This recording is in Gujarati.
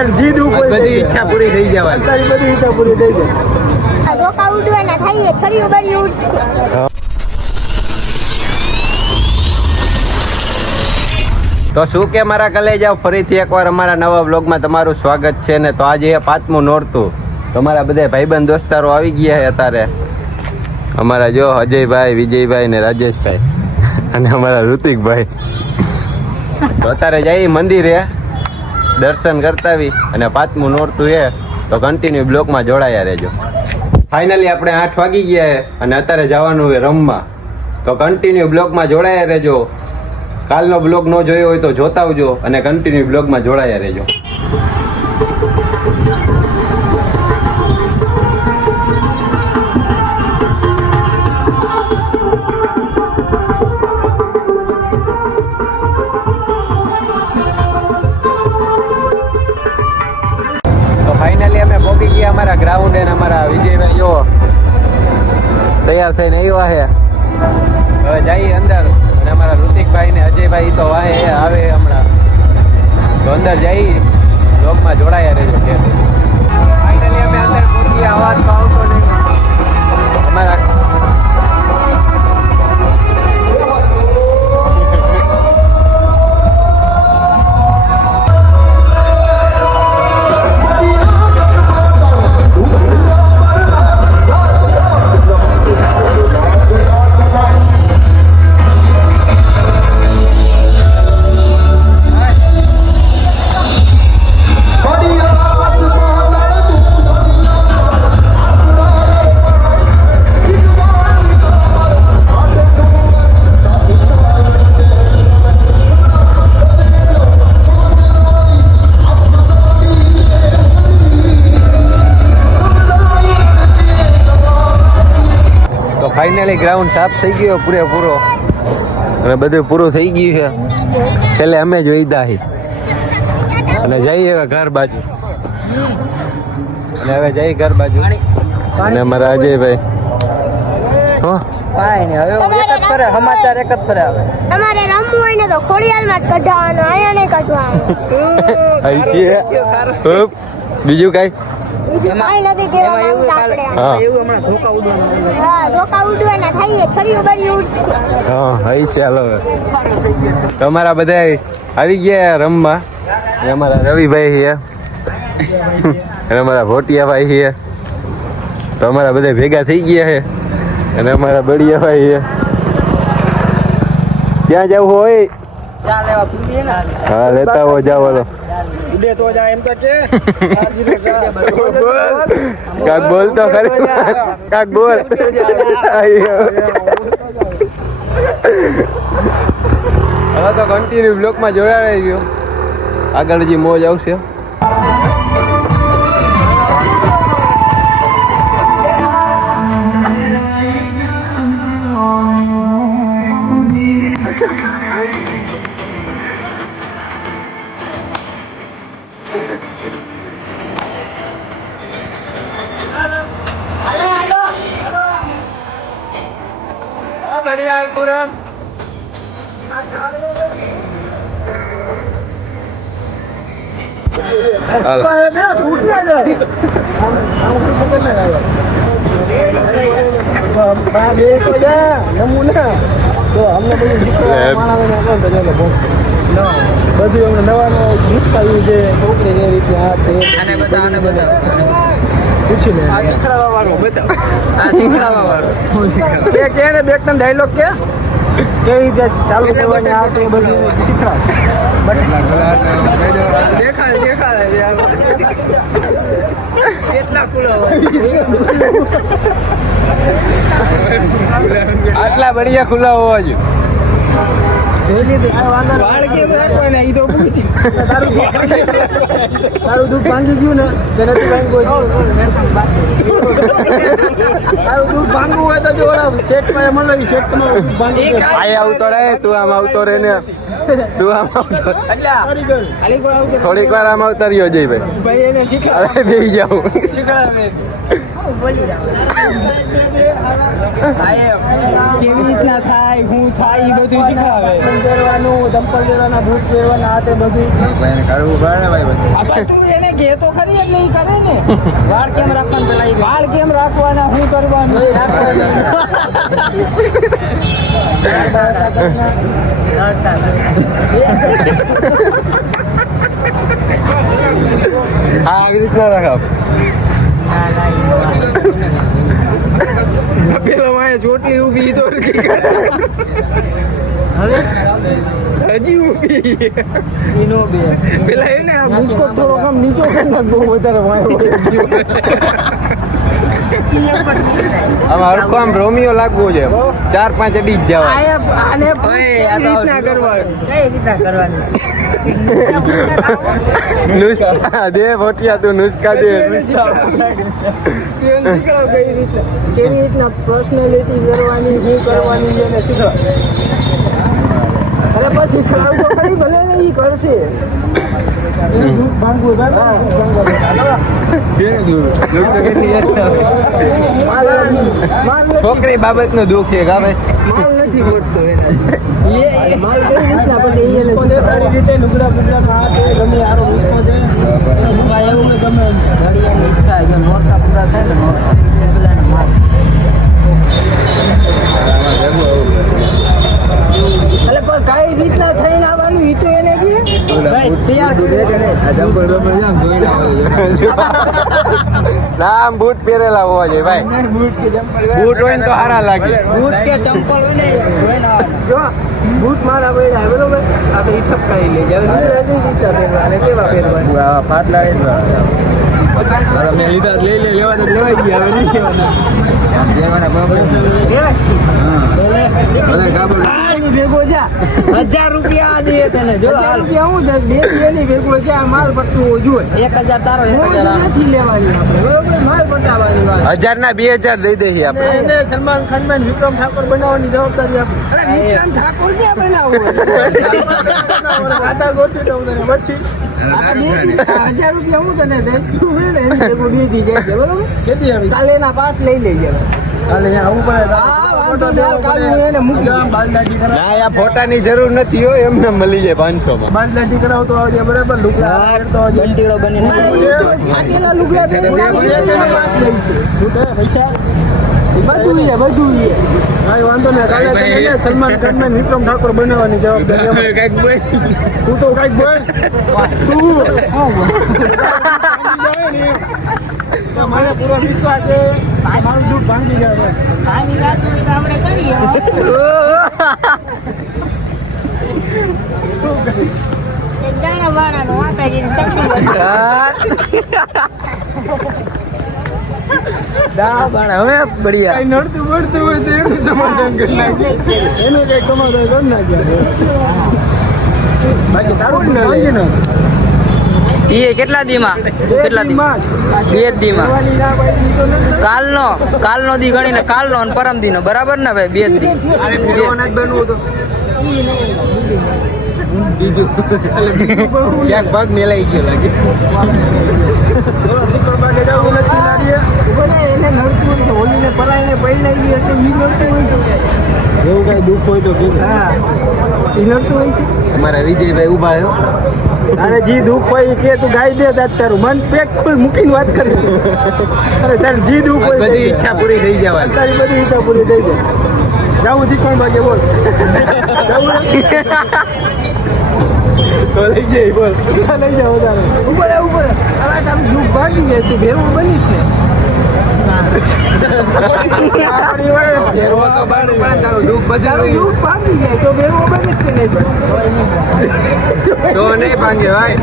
બધી ઈચ્છા પૂરી થઈ જવાની. બધી ઈચ્છા પૂરી થઈ જાય. રોકા ઉડવાના થાય છરીઓ બળી ઉડશે. તો શું કે મારા કલેજાઓ, ફરીથી એકવાર અમારા નવા બ્લોગમાં તમારું સ્વાગત છે ને. તો આજે 5મું નોરતું, તમારા બધા ભાઈબંધ દોસ્તારો આવી ગયા છે અત્યારે. અમારા જો અજયભાઈ, વિજયભાઈ ને રાજેશભાઈ અને અમારા ઋતિકભાઈ. તો અત્યારે જઈ મંદિરે દર્શન કરતા આવી અને 5મું નોરતું છે, તો કન્ટિન્યુ બ્લોગમાં જોડાયા રહેજો. ફાઇનલી આપણે 8 વાગી ગયા છે અને અત્યારે જવાનું છે રમવા. તો કન્ટિન્યુ બ્લોગમાં જોડાયા રહેજો. કાલનો બ્લોગ ન જોયો હોય તો જોતા આવજો અને કન્ટિન્યુ બ્લોગમાં જોડાયા રહેજો. તો ફાઇનલી અમે પહોંચી ગયા અમારા ગ્રાઉન્ડ અને અમારા વિજયભાઈ જો તૈયાર થઈને આવ્યા છે. હવે જઈએ અંદર અને અમારા ઋતિકભાઈ ને અજયભાઈ તો વાહે આવે હમણાં. તો અંદર જઈ બ્લોગમાં જોડાયા રહેજો. ફાઇનલી અમે અંદર પહોંચી. અવાજ તો આવતો નહીં અમારા. ફાઇનલી ગ્રાઉન્ડ સાફ થઈ ગયો પૂરેપૂરો અને બધું પૂરું થઈ ગયું છે. છેલ્લે અમે જ વૈદા અને જઈએ હવે ઘર બાજુ. અને હવે જઈએ ઘર બાજુ અને અમારા અજયભાઈ સમાચાર એક જ ફરે આવે. તમારે રમવું હોય ને તો ખોડિયાલમાં જ કઢાવવાનું, અહીંયા નહીં કઢવાનું. બીજું કઈ તમારા બધા આવી ગયા રમવા. અમારા રવિભાઈ છે અને અમારા ભોટિયાભાઈ છે. તો અમારા બધા ભેગા થઈ ગયા છે અને અમારા બળિયાભાઈ છે. ક્યાં જવું હોય હા લેતા હો જાવ. બોલો કાક બોલ તો ખરી, કાક બોલ. હવે તો કન્ટિન્યુ બ્લોકમાં જોડાઈ ગયો. આગળ જે મોજ આવશે. બધું અમને નવા નવા ગીત આવ્યું છે. છોકરી જે રીતે આ તે પૂછીને શીખડાવવા વાળું બતાવ. શીખડાવવા વાળું કે ને બે ત્રણ ડાયલોગ કે કેવી રીતે ચાલુ કરવાની આ તે બધું શીખડાવ. આટલા બઢિયા ખુલ્લા હોવા જોઈએ. તારું દૂધ ભાંગી ગયું ને તારું દૂધ ભાંગવું હોય તો જો શેઠમાં મળે શેઠમાં આવતો રહે. તું આમ આવતો રહે ને, તું આમ આવતો. થોડીક વાર આમ આવતા રહ્યો જયભાઈ. બેસી જાઉં કેવી રીતના થાય, હું થાય એ બધું શીખવાડે. પહેરવાનું, ચંપલ પહેરવાના, બૂટ પહેરવાના, આ તે બધું એને કરવું પડે ભાઈ બધું. આપણે તું એને કહે તો ખરી એટલે ઈ કરે ને. વાળ કેમ રાખવાના પેલા ઈ વાળ કેમ રાખવાના, શું કરવાનું હા આવી રીતના રાખ. પેલો માએ ચોટલી ઊભી તો હજી ઊભી ઈનો બે પેલા એને આ મુસ્કો થોડો કામ નીચો કરી નાખ, બહુ વધારે વાયો આમાં હરખો આમ રોમિયો લાગવું છે. 4-5 અડી જ જવા. આને રીતના કરવાનું, કઈ રીતના કરવાની નુસ્ખા દે ભોટિયા, તું નુસ્ખા દે. કેવી રીતના પર્સનાલિટી કરવાની, શું કરવાની એને શીખવાડ. અરે પછી શીખવાડ તો ખરી, ભલે ને ઈ કરશે. છોકરી બાબત નું દુઃખ છે કા ભાઈ. માલ નથી ગોતતો એના. માલ કઈ રીતના પછી એને સારી રીતે લુગડા બુગડા ગમે આરો વિસ્કો છે એવું ને ગમે ઘડિયાની ઈચ્છા જો નોરતા પૂરા થાય ને નોરતા પેલાને માલ એટલે પણ કઈ રીતના થઈને આવવાનું ઈ તો એને કે ભાઈ તૈયાર ના આમ બૂટ પહેરેલા હોવા જોઈએ ભાઈ. બૂટ કે ચંપલ બૂટ હોય ને તો સારા લાગે. બૂટ કે ચંપલ હોય ને જો બૂટ મારા પડ્યા બરોબર, આપણે ઈ ઠપકાઈ લઈ જાવ રીતના પહેરવા અને કેવા પહેરવા ફાટલા મેં લીધા લઈ લેવા તો લેવાઈ ગયા, હવે નહીં ભેગો જા 1000 રૂપિયા દે તને, જો 1000 રૂપિયા હું દે બે એની ભેગો જા, માલ પટ્ટું જોઈએ 1000 તારો 1000 નથી લેવાની આપણે બરોબર, માલ પટાવવાની વાત. 1000 ના 2000 દઈ દઈએ આપણે. એને સલમાન ખાન માં વિક્રમ ઠાકોર બનાવવાની જવાબદારી આપી. અરે વિક્રમ ઠાકોર ક્યાં બનાવવું વાતા ગોઠવી દઉં તને પછી 1000 રૂપિયા હું તને દે, તું હે ને એની ભેગો બે દી જાય બરોબર. કેતી આવી કાલે એના પાસ લઈ લેજે. કાલે આવું પડે ના આ ફોટાની જરૂર નથી હો, એમને મળી જાય 500 માં. બાંધલાટી કરાવતો આવજે બરાબર, લુગડા બંટીડો બનીને ફાટેલા લુગડા પહેરીને પાસ લઈ છે પૈસા બધું છે બધું છે. કાંઈ વાંધો નહીં, કાલે તને સલમાન ખાન ને વિક્રમ ઠાકોર બનાવવાની જવાબદારી કઈક બોલ. તું તો કઈક બોલ તું મારે પૂરો વિશ્વાસ છે મારું દુઃખ ભાંગી જાય. હવે બઢિયા કઈ નડતું પડતું હોય તો એનું સમાધાન કરી નાખીએ, એનું કઈ સમાધાન કરી નાખ્યા. બાકી તારું જ ભાંગી નાખ. એ કેટલા દીમાં કેટલા દી બે દીમાં કાલનો દી ગણીને કાલનો અને પરમ દી નો બરાબર ને ભાઈ, બે દી બીજું ક્યાંક ભાગ મેલાઈ ગયો લાગે. એને નડતું હોય છે, હોલીને પરાઈને પૈણાઈ ગઈ એટલે ઈ નડતું હોય છે. એવું કઈ દુઃખ હોય તો હા ઈ નડતું હોય છે. અમારા વિજયભાઈ ઉભા છે. તારે જી દુઃખ હોય ઈ કે તું ગાઈ દે તાર તારું મન પેક ખુલ મૂકીને વાત કરી. અરે તારે જી દુઃખ હોય બધી ઈચ્છા પૂરી થઈ જવાની. તારી બધી ઈચ્છા પૂરી થઈ જાય. જાવું શીખણ ભાગે બોલ તો લઈ જઈ બોલ. લઈ જાવ તારે ઉપર હવે તારું દુઃખ ભાગી જાય તું ભેરું બનીશ ને. ફેરવો તો બાર પડે, તારું દુઃખ બધું તારું દુઃખ ભાગી જાય તો ભેરું બનીશ કે નહીં? તો નહીં ભાંગે ભાઈ.